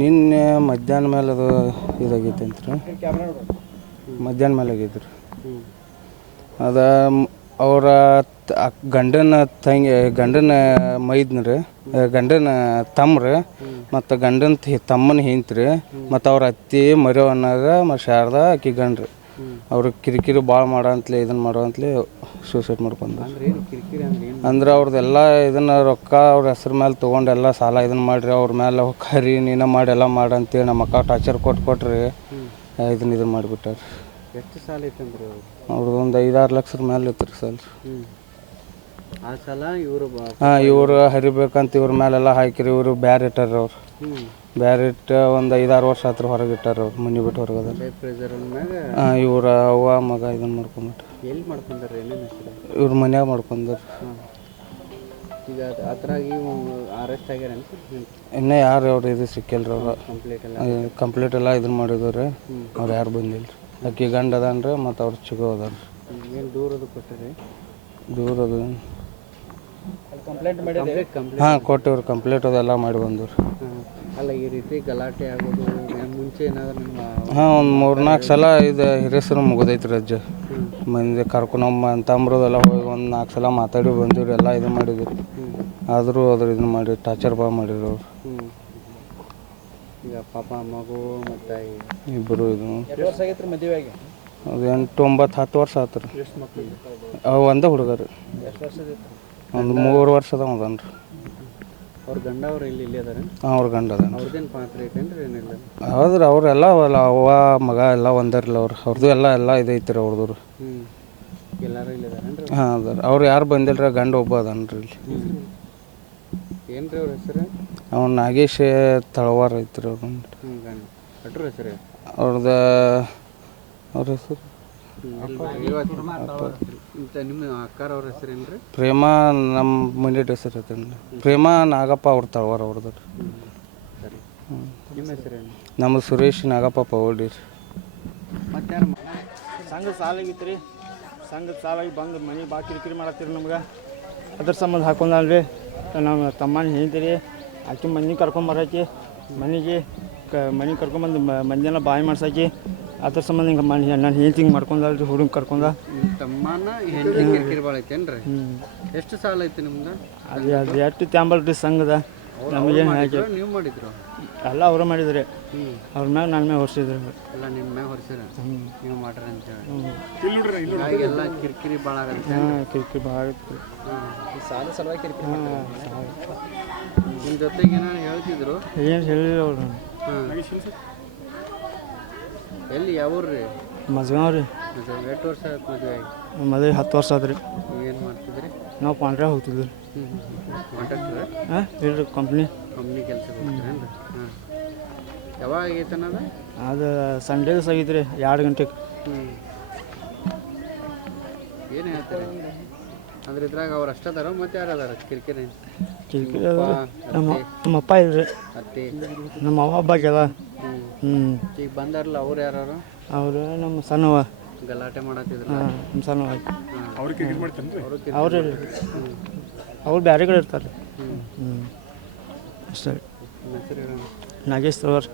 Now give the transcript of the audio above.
ನಿನ್ನೆ ಮಧ್ಯಾಹ್ನ ಮೇಲೆ ಅದು ಇದಾಗೈತೆ ಅಂತ ರೀ, ಮಧ್ಯಾಹ್ನ ಮೇಲೆ ಆಗೈತೆ ರೀ. ಅದ ಅವರ ಗಂಡನ ಮೈದ್ನ ರೀ, ಗಂಡನ ತಮ್ಮ ರೀ, ಮತ್ತು ಗಂಡನ ತಮ್ಮನ ಹೆಂಡ್ತಿ ಮತ್ತು ಅವ್ರ ಅತ್ತಿ ಮರಿಯವನಾಗ ಮತ್ತು ಶಾರದಾ ಆಕಿ ಗಂಡ್ರಿ ಅವ್ರಿಗೆ ಕಿರಿಕಿರಿ ಭಾಳ ಮಾಡಂತಲೇ ಇದನ್ನು ಮಾಡೋಂತಲೇ ಸೂಸೈಡ್ ಮಾಡ್ಕೊಂಡು. ಅಂದ್ರೆ ಅವ್ರದ್ದೆಲ್ಲ ಇದನ್ನು ರೊಕ್ಕ ಅವ್ರ ಹೆಸ್ರ ಮೇಲೆ ತೊಗೊಂಡು ಎಲ್ಲ ಸಾಲ ಇದನ್ನು ಮಾಡಿರಿ, ಅವ್ರ ಮೇಲೆ ಕರಿ ನೀನು ಮಾಡಿ ಎಲ್ಲ ಮಾಡಂತೇಳಿ ನಮ್ಮ ಅಕ್ಕ ಟಾರ್ಚರ್ ಕೊಟ್ರಿ ಇದನ್ನು ಮಾಡಿಬಿಟ್ಟಾರೆ. ಎಷ್ಟು ಸಾಲ ಐತಂದ್ರಿ ಅವ್ರದ್ದು ಒಂದು 5-6 ಲಕ್ಷದ ಮೇಲೆ ಇತ್ತು ರೀ ಸರ್. ಆ ಸಲ ಇವರು ಇವರು ಹರಿಬೇಕಂತ ಇವ್ರ ಮೇಲೆಲ್ಲ ಹಾಕಿರಿ. ಇವರು ಬ್ಯಾರೆ ಇಟ್ಟಾರ, ಅವ್ರು ಬ್ಯಾರೆ ಇಟ್ಟು ಒಂದು 5-6 ವರ್ಷ ಹತ್ರ ಹೊರಗೆ ಇಟ್ಟಾರ ಅವ್ರು, ಮನೆ ಬಿಟ್ಟು ಹೊರಗದ. ಇವ್ರ ಅವ್ವ ಮಗ ಇದನ್ನು ಮಾಡ್ಕೊಂಬಿಟ್ರು. ಎಲ್ಲಿ ಮಾಡ್ಕೊಂಡ್ರಿ, ಏನೇನು ಹೆಸರು ಇವ್ರ ಮನ್ಯಾಗ ಮಾಡ್ಕೊಂಡ್ರು. ಈಗ ಅದ್ರಾಗಿ ಅರೆಸ್ಟ್ ಆಗ್ಯಾರ ಇನ್ನೂ ಯಾರು ಅವ್ರು ಇದು ಸಿಕ್ಕಿಲ್ಲ ರೀ. ಅವ್ರು ಕಂಪ್ಲೀಟ್ ಎಲ್ಲ ಇದನ್ನು ಮಾಡಿದ್ರು, ಅವ್ರು ಯಾರು ಬಂದಿಲ್ಲ ರೀ. ಅಕ್ಕಿ ಗಂಡ ಅದಾನ್ರಿ ಮತ್ತು ಅವ್ರು ಚಿಗೋ ಅದಾರ. ಏನು ದೂರದು ಕೊಟ್ಟರಿ? ದೂರದು ಕಂಪ್ಲೇಂಟ್ ಮಾಡಿ ಕೊಟ್ಟಿವ್ರು, ಕಂಪ್ಲೀಟ್ ಅದೆಲ್ಲ ಮಾಡಿ ಬಂದವ್ರು. ಅಲ್ಲ, ಈ ರೀತಿ ಗಲಾಟೆ ಆಗೋದು ಮುಂಚೆ ಏನಾದ್ರು ನಿಮ್ಮ ಒಂದು 3-4 ಸಲ ಇದು ಹಿರಿಯಸರು ಮುಗಿದೈತಿ ರೀ. ಅಜ್ಜ ಮಂದಿ ಕರ್ಕೊಂಡೊಮ್ಮ ಅಂತ ಅಂಬ್ರದೆಲ್ಲ ಹೋಗಿ ಒಂದು 4 ಸಲ ಮಾತಾಡಿ ಬಂದಿವ್ರಿ, ಎಲ್ಲ ಇದು ಮಾಡಿದ್ರು. ಆದರೂ ಅದ್ರ ಇದನ್ನು ಮಾಡಿ ಟಾರ್ಚರ್ ಭಾಳ ಮಾಡಿದ್ರು ಅವ್ರು. ಈಗ ಪಾಪ ಮಗು ಮತ್ತು ಇಬ್ಬರು ಇದು ವರ್ಷ ಆಗೈತ್ರಿ ಮದುವೆಯಾಗಿ? ಅದು 8-9-10 ವರ್ಷ ಆಯ್ತು ರೀ. ಅವು ಒಂದೇ ಹುಡುಗ ರೀ. ಎಷ್ಟು ವರ್ಷದಿತ್ತು? ಒಂದು 3 ವರ್ಷದ ಅದನ್ ರೀ. ಅವ್ರ ಗಂಡ ಅವ್ರು ಇಲ್ಲಿ ಅದಾರ? ಅವ್ರ ಗಂಡ ಅದಾನ. ಅವ್ರದ್ದೇನು ಪಾತ್ರ ಐತೇನ್ರಿ? ಏನಿಲ್ಲ? ಹೌದ್ರಿ, ಅವರೆಲ್ಲ ಅವ್ವ ಮಗ ಎಲ್ಲ ಒಂದರಿಲ್ಲ ಅವ್ರದ್ದು ಎಲ್ಲ ಇದೈತಿ ರೀ ಅವ್ರದ್ದು. ಎಲ್ಲರೂ ಇಲ್ಲಿ ಅದಾರೇನ್ರಿ? ಅದಾರ. ಅವ್ರು ಯಾರು ಬಂದಿಲ್ಲ ರೀ, ಗಂಡ ಒಬ್ಬ ಅದಾನ್ರಿ ಇಲ್ಲಿ. ಏನು ರೀ ಅವ್ರ ಹೆಸರು? ಅವ್ನು ನಾಗೇಶ್ ತಳವಾರ ಐತ್ರಿ ಅವ್ರ ಅಟ್ರ ಹೆಸರು? ಅವ್ರದ್ದು ಅವ್ರ ಹೆಸರು ನಿಮ್ಮ ಅಕ್ಕಾರ ಅವ್ರ ಹೆಸರು ಏನು ರೀ? ಪ್ರೇಮ. ನಮ್ಮ ಮನೆ ಹೆಸರು ಐತೇನು ಪ್ರೇಮ ನಾಗಪ್ಪ ಅವ್ರ ತಳವಾರ ಅವ್ರದ್ದು ರೀ. ಸರಿ, ನಿಮ್ಮ ಹೆಸರೇನು? ನಮ್ಮ ಸುರೇಶ್ ನಾಗಪ್ಪ ಪೌಡಿ ರೀ. ಮತ್ತೆ ಯಾರು ಸಂಘದ ಸಾಲ ಆಗಿತ್ತು ರೀ? ಸಂಘದ ಸಾಲಾಗಿ ಬಂದು ಮನೆ ಭಾಳ ಕಿರಿಕಿರಿ ಮಾಡತ್ತೀರಿ ನಮ್ಗೆ. ಅದ್ರ ಸಂಬಂಧ ಹಾಕೊಂಡಲ್ರಿ ನಮ್ಮ ತಮ್ಮನ ಹೇಳ್ತೀರಿ. ಆಕೆ ಮನೆ ಕರ್ಕೊಂಬರಾಕಿ, ಮನೆಗೆ ಕರ್ಕೊಂಬಂದು ಮಂದಿನ ಬಾಯಿ ಮಾಡ್ಸಾಕಿ. ಅದ್ರ ಸಂಬಂಧ ಹಿಂಗೆ ನಾನು ಹೇಳ್ತಿಂಗೆ ಮಾಡ್ಕೊಂಡಲ್ರಿ, ಹುಡುಗ ಕರ್ಕೊಂಡ. ತಮ್ಮನ ಕಿರಿಕಿರಿ ಭಾಳ ಐತೇನ್ರಿ? ಎಷ್ಟು ಸಾಲ ಐತಿ ನಿಮ್ದು? ಅದು ಎಷ್ಟು ತ್ಯಾಂಬಲ್ರಿ ಸಂಘದ. ನಮಗೇನು ಹಾಕಿ ನೀವು ಮಾಡಿದ್ರು? ಎಲ್ಲ ಅವರು ಮಾಡಿದ್ರಿ. ಅವ್ರ ಮ್ಯಾಗ ನನ್ನ ಮ್ಯಾಗ ಹೊರಿಸಿದ್ರು. ಎಲ್ಲ ನಿಮ್ಮ ಮ್ಯಾಗ ಹೊರಿಸಿರ, ನೀವು ಮಾಡ್ರಿ ಅಂತೇಳಿ. ಎಲ್ಲ ಕಿರಿಕಿರಿ ಭಾಳ ಆಗುತ್ತೆ. ಕಿರಿಕಿರಿ ಭಾಳ ಆಗುತ್ತೆ. ಸಾಲ ಸಲುವಾಗಿ ಕಿರಿಕಿರಿ. ನಿಮ್ಮ ಜೊತೆಗೆ ಏನಾರು ಹೇಳ್ತಿದ್ರು? ಏನು ಹೇಳಿಲ್ಲ ಅವ್ರು. ಎಲ್ಲಿ ಯಾವ ಊರು ರೀ? ಮಜ್ಗಾಂವ್ ರೀ. ಎಷ್ಟು ವರ್ಷ ಆಯ್ತು ಮದುವೆ ಆಗಿ? ಮದುವೆ 10 ವರ್ಷ ಆದ್ರಿ. ಏನು ಮಾಡ್ತಿದ್ರಿ? ನಾವು ಪಾಂಡ್ರೆ ಹೋಗ್ತಿದ್ವಿ. ಕಾಂಟ್ರಾಕ್ಟ್ರ? ಇಲ್ರಿ, ಕಂಪ್ನಿ ಕೆಲಸ ಹೋಗ್ತೀರೇನ್ರಿ? ಯಾವಾಗ ಆಗೈತೆ ಅನ್ನೋದು? ಅದು ಸಂಡೇ ದಿವಸ ಆಗೈತೆ ರೀ, 2 ಗಂಟೆಗೆ. ಏನು ಹೇಳ್ತಾರೆ ಅಂದ್ರೆ ಇದ್ರಾಗ ಅವ್ರು ಅಷ್ಟು ಅದಾರ, ಮತ್ತೆ ಯಾರು ಅದಾರ ಕಿರಿಕಿರಿ? ನಮ್ಮ ಅಪ್ಪ ಇಲ್ರಿ, ಅತ್ತೆ ನಮ್ಮ ಅವ್ವ ಹಬ್ಬಕ್ಕೆಲ್ಲ. ಈಗ ಬಂದಾರಲ್ಲ ಅವ್ರು ಯಾರು? ಅವರು ನಮ್ಮ ಸಣ್ಣವ. ಗಲಾಟೆ ಮಾಡತ್ತಿದ್ರು ನಮ್ಮ ಸಣ್ಣವ. ಅವ್ರು ಬೇರೆ ಕಡೆ ಇರ್ತಾರೆ. ಅಷ್ಟೇ. ನಾಗೇಶ್ ತಳವಾರ್.